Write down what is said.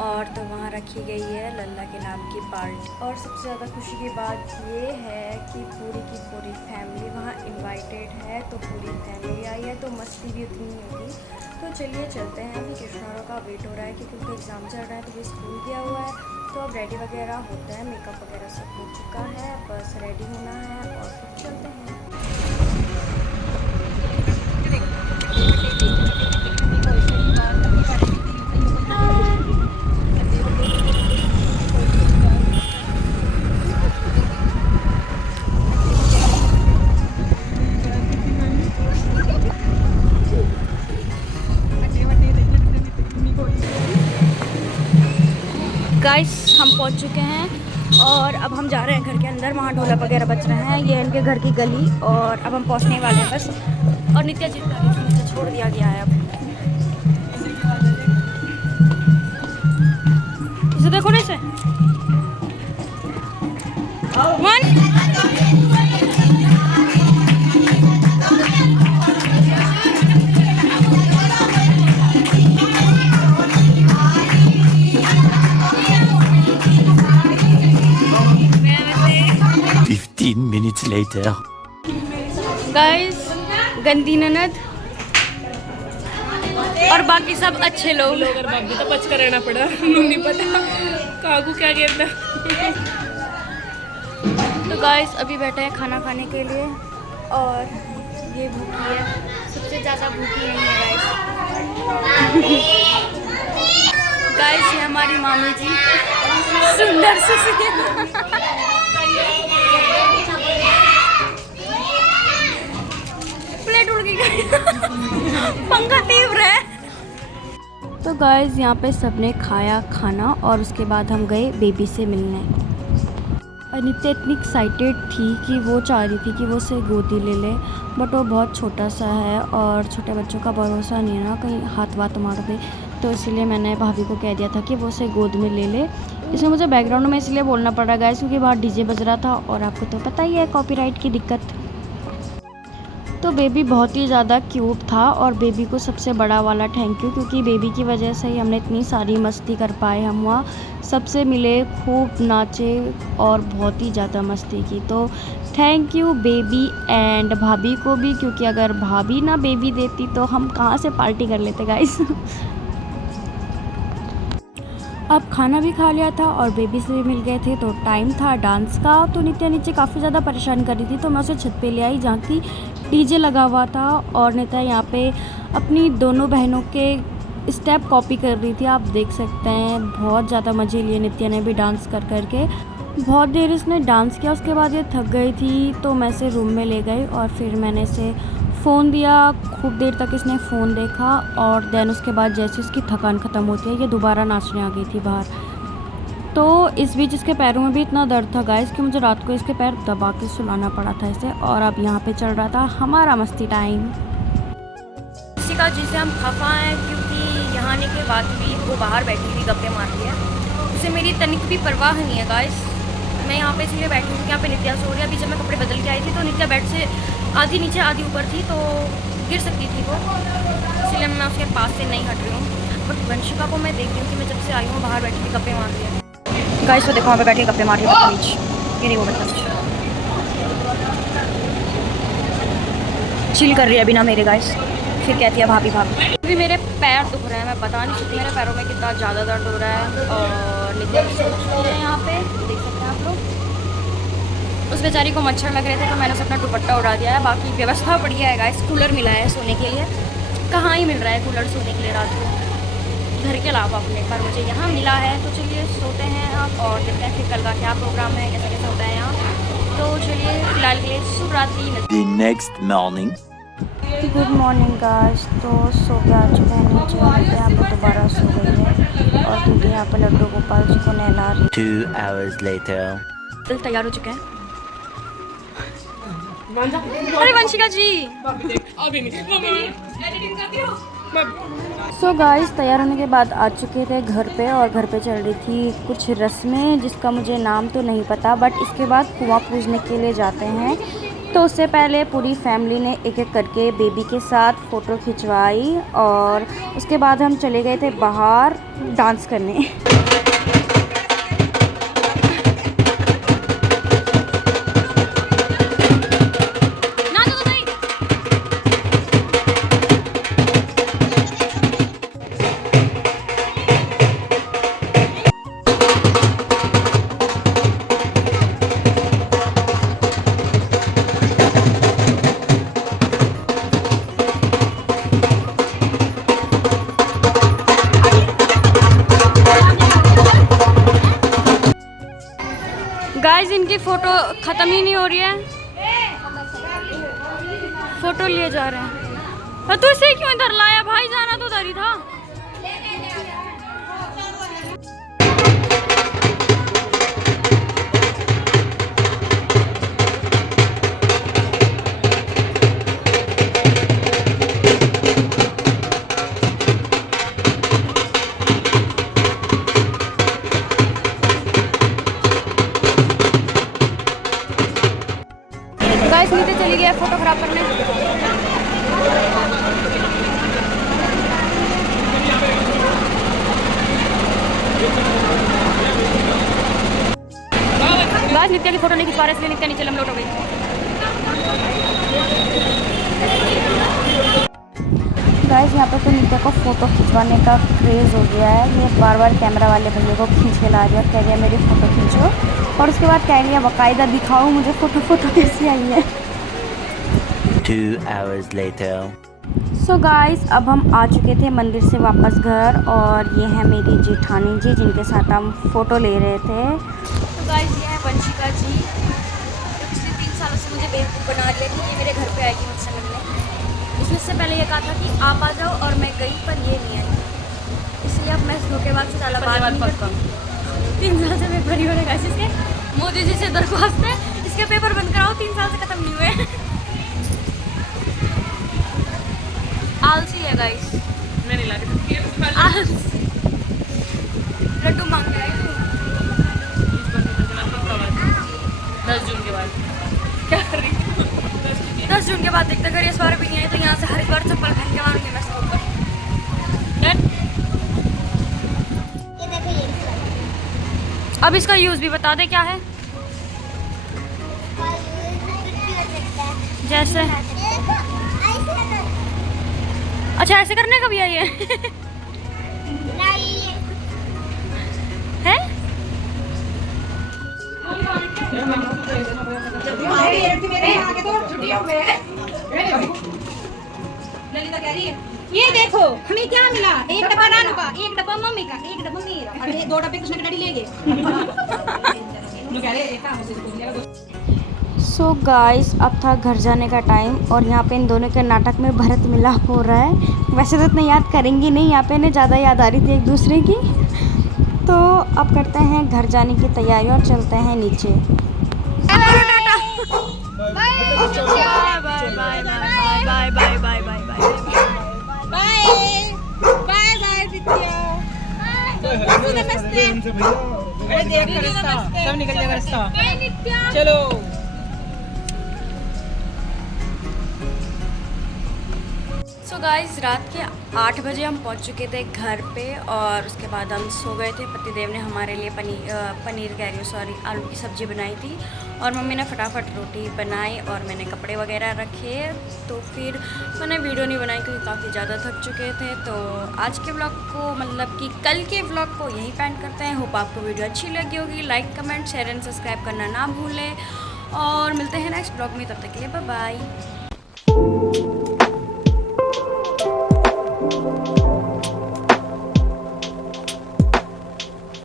और तो वहाँ रखी गई है लल्ला के नाम की पार्टी। और सबसे ज़्यादा खुशी की बात ये है कि पूरी की पूरी फैमिली वहाँ इनवाइटेड है, तो पूरी फैमिली आई है, तो मस्ती भी उतनी ही होगी। तो चलिए चलते हैं। अभी कृष्णा का वेट हो रहा है क्योंकि उनका एग्ज़ाम चल रहा है, तो वो स्कूल गया हुआ है। तो अब रेडी वगैरह होते हैं, मेकअप वगैरह सब हो चुका है, बस रेडी होना है और फिर चलते हैं। गाइस हम पहुंच चुके हैं और अब हम जा रहे हैं घर के अंदर। वहाँ ढोलक वगैरह बज रहे हैं, ये इनके घर की गली, और अब हम पहुंचने वाले हैं बस। और नित्या जी का छोड़ दिया गया है। अब इसे देखो ना, इसे वन 15 minutes later. गाइस गंदी ननद और बाकी सब अच्छे लोग। और बाबू तो पच कर रहना पड़ा, नहीं पता कागू क्या कहता। तो गाइस अभी बैठे हैं खाना खाने के लिए, और ये भूखी है, सबसे ज़्यादा भूखी नहीं है गाइस। गाइस ये हमारी मामी जी, सुंदर सी प्लेट उड़ गई, पंखा तीव्र है। तो गाइस यहाँ पे सबने खाया खाना और उसके बाद हम गए बेबी से मिलने। अनित्या इतनी एक्साइटेड थी कि वो चाह रही थी कि वो उसे गोदी ले ले, बट वो बहुत छोटा सा है और छोटे बच्चों का भरोसा नहीं है ना, कहीं हाथ वाथ मार दे, तो इसलिए मैंने भाभी को कह दिया था कि वो उसे गोद में ले ले। इसमें मुझे बैकग्राउंड में इसलिए बोलना पड़ रहा गाइस क्योंकि बाहर डीजे बज रहा था और आपको तो पता ही है कॉपीराइट की दिक्कत। तो बेबी बहुत ही ज़्यादा क्यूट था और बेबी को सबसे बड़ा वाला थैंक यू, क्योंकि बेबी की वजह से ही हमने इतनी सारी मस्ती कर पाए। हम वहाँ सबसे मिले, खूब नाचे और बहुत ही ज़्यादा मस्ती की। तो थैंक यू बेबी एंड भाभी को भी, क्योंकि अगर भाभी ना बेबी देती तो हम कहाँ से पार्टी कर लेते गाइस। अब खाना भी खा लिया था और बेबी से भी मिल गए थे, तो टाइम था डांस का। तो नित्या नीचे काफ़ी ज़्यादा परेशान कर रही थी, तो मैं उसे छत पे ले आई जहाँ की डीजे लगा हुआ था, और नित्या यहाँ पे अपनी दोनों बहनों के स्टेप कॉपी कर रही थी। आप देख सकते हैं बहुत ज़्यादा मज़े लिए नित्या ने भी डांस कर कर के। बहुत देर इसने डांस किया, उसके बाद ये थक गई थी, तो मैं इसे रूम में ले गई और फिर मैंने इसे फ़ोन दिया। खूब देर तक इसने फ़ोन देखा और देन उसके बाद जैसे उसकी थकान ख़त्म होती है ये दोबारा नाचने आ गई थी बाहर। तो इस बीच इसके पैरों में भी इतना दर्द था गाइस कि मुझे रात को इसके पैर दबा के सुलाना पड़ा था इसे। और अब यहाँ पे चल रहा था हमारा मस्ती टाइम। किसी का जिसे हम खफा हैं क्योंकि यहाँ आने के बाद भी वो बाहर बैठी हुई गप्पे मार रही है, उसे मेरी तनिक भी परवाह नहीं है गाइस। मैं यहाँ पे इसलिए बैठी हूँ कि यहाँ पे नित्या सो रही है। अभी जब मैं कपड़े बदल के आई थी तो नित्या बेड से आधी नीचे आधी ऊपर थी, तो गिर सकती थी वो, इसलिए मैं उसके पास से नहीं हट रही हूँ। बट वंशिका को मैं देख रही हूँ कि मैं जब से आई हूँ बाहर बैठी हुई गप्पे मार रही है गाइस। वो देखो वहाँ पे बैठी गप्पे मार रही है बदतमीज, ये नहीं वो बदतमीज चिल कर रही है बिना मेरे गाइस। फिर कहती है भाभी भाभी। अभी मेरे पैर दुख रहे हैं, मैं बता नहीं सकती मेरे पैरों में कितना ज़्यादा दर्द हो रहा है। और नित्या है यहाँ पे देख सकते हैं आप लोग। उस बेचारी को मच्छर लग रहे थे तो मैंने उसे अपना दुपट्टा उड़ा दिया है। बाकी व्यवस्था बढ़िया है गाइस, कूलर मिला है सोने के लिए। कहाँ ही मिल रहा है कूलर सोने के लिए रात को, घर के अलावा अपने, पर मुझे यहाँ मिला है। तो चलिए सोते हैं आप और देखते हैं फिर कल का क्या प्रोग्राम है, कैसे कैसे होता है यहाँ। तो चलिए फिलहाल के लिए शुभ रात्रि। The next morning. Good morning guys. तो सो के आ चुके हैं नीचे, यहाँ पे दोबारा सो गई है और क्योंकि यहाँ पे लड्डू गोपाल जी को नहला रही। 2 hours later. कल तैयार हो चुके हैं। अरे वंशिका जी सो गाइस तैयार होने के बाद आ चुके थे घर पे, और घर पे चल रही थी कुछ रस्में जिसका मुझे नाम तो नहीं पता, बट इसके बाद कुआं पूजने के लिए जाते हैं। तो उससे पहले पूरी फैमिली ने एक एक करके बेबी के साथ फ़ोटो खिंचवाई और उसके बाद हम चले गए थे बाहर डांस करने। गाइस इनकी फ़ोटो ख़त्म ही नहीं हो रही है, फ़ोटो लिए जा रहे हैं। तो इसे क्यों इधर लाया भाई, जाना तो उधर ही था। गाइस नीचे चली गई फोटो खराब करने। गाइस नित्या की फोटो नहीं खिंचवा रहे इसलिए नित्या नीचे लमलोट हो गई। गाइस यहाँ पे तो नित्या को फोटो खिंचवाने का क्रेज़ हो गया है। ये बार बार कैमरा वाले भैया को खींच के ला रही है और कह रही है मेरी फ़ोटो खींचो, और उसके बाद कह रही है बाकायदा दिखाओ मुझे फ़ोटो कैसी आई है। 2 hours later. सो गाइस अब हम आ चुके थे मंदिर से वापस घर, और ये है मेरी जेठानी जी जिनके साथ हम फ़ोटो ले रहे थे। तो गाइस ये है वंशिका जी, जो पिछले 3 सालों से मुझे बेवकूफ़ बना रही थी। ये मेरे घर पे आएगी मुझसे मिलने। इसने इससे पहले ये कहा था कि आप आ जाओ, और मैं गई पर ये नहीं आई, इसलिए अब मैं इस धोखेबाज से ज़्यादा बात नहीं करती। 3 साल से पेपर ही हो रहे गाइस इसके। मोदी जी से दरख्वास्त है इसके पेपर बंद कराओ, 3 साल से ख़त्म नहीं हुए। आलसी है गाइस, मैं नहीं ला रही। आलसी। लड्डू मांग के आई हूँ 10 जून के बाद क्या कर रही हूँ? 10 जून के बाद देखते अगर इस बार भी नहीं आई तो यहाँ से हरिद्वार चप्पल पहन के मारूंगी मैं सबको। अब इसका यूज़ भी बता दे क्या है। जैसे अच्छा ऐसे करने का भी है ये है? ये देखो हमें क्या मिला, एक डब्बा नानू का, एक डब्बा मम्मी का, एक डब्बा मेरा, और ये 2 डब्बे कृष्ण के डैडी ले गए। सो गाइस अब था घर जाने का टाइम, और यहाँ पे इन दोनों के नाटक में भरत मिलाप हो रहा है। वैसे तो इतना याद करेंगी नहीं, यहाँ पे इन्हें ज़्यादा याद आ रही थी एक दूसरे की। तो अब करते हैं घर जाने की तैयारी और चलते हैं नीचे। चलो सो गाइस रात के 8 बजे हम पहुंच चुके थे घर पे, और उसके बाद हम सो गए थे। पतिदेव ने हमारे लिए आलू की सब्ज़ी बनाई थी, और मम्मी ने फटाफट रोटी बनाई, और मैंने कपड़े वगैरह रखे। तो फिर मैंने वीडियो नहीं बनाई क्योंकि काफ़ी ज़्यादा थक चुके थे। तो आज के व्लॉग को मतलब कि कल के व्लॉग को यहीं पेंड करते हैं। होप आपको वीडियो अच्छी लगी होगी। Like comment share and subscribe करना ना भूलें, और मिलते हैं नेक्स्ट व्लॉग में। तब तक के लिए बाय बाय।